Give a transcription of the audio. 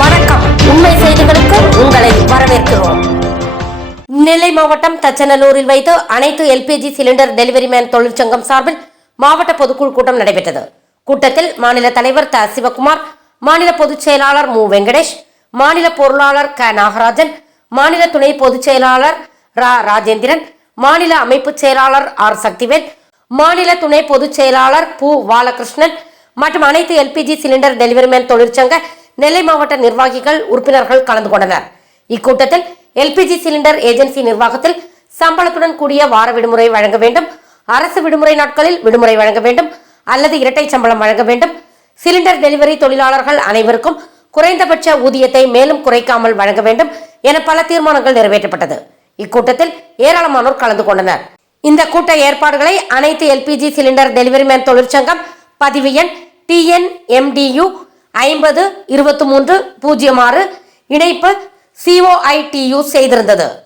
வணக்கம். உண்மை செய்திகளுக்கு உங்களை வரவேற்கிறோம். நெல்லை மாவட்டம் தச்சநல்லூரில் வைத்து அனைத்து எல்பிஜி சிலிண்டர் டெலிவரி மேன் தொழிற்சங்கம் சார்பில் மாவட்ட பொதுக்குழு கூட்டம் நடைபெற்றது. கூட்டத்தில் மாநில தலைவர் த சிவகுமார் மாநில பொதுச் செயலாளர் மு. வெங்கடேஷ் மாநில பொருளாளர் க. நாகராஜன் மாநில துணை பொதுச் செயலாளர் ரா. ராஜேந்திரன் மாநில அமைப்பு செயலாளர் ஆர். சக்திவேல் மாநில துணை பொதுச் செயலாளர் பு. பாலகிருஷ்ணன் மற்றும் அனைத்து எல்பிஜி சிலிண்டர் டெலிவரி மேன் தொழிற்சங்க நெல்லை மாவட்ட நிர்வாகிகள் உறுப்பினர்கள் கலந்து கொண்டனர். இக்கூட்டத்தில் எல்பிஜி சிலிண்டர் ஏஜென்சி நிர்வாகத்தில் சம்பளத்துடன் கூடிய வார விடுமுறை வழங்க வேண்டும் அரசு விடுமுறை நாட்களில் விடுமுறை வழங்க வேண்டும் அல்லது இரட்டை சம்பளம் வழங்க வேண்டும். சிலிண்டர் டெலிவரி தொழிலாளர்கள் அனைவருக்கும் குறைந்தபட்ச ஊதியத்தை மேலும் குறைக்காமல் வழங்க வேண்டும் என பல தீர்மானங்கள் நிறைவேற்றப்பட்டது. இக்கூட்டத்தில் ஏராளமானோர் கலந்து கொண்டனர். இந்த கூட்ட ஏற்பாடுகளை அனைத்து எல்பிஜி சிலிண்டர் டெலிவரி மேன் தொழிற்சங்கம் பதிவு எண் டிஎன் எம்டியு ஐம்பது இருபத்தி மூன்று பூஜ்ஜியம் ஆறு இணைப்பு சிஓஐடியு செய்திருந்தது.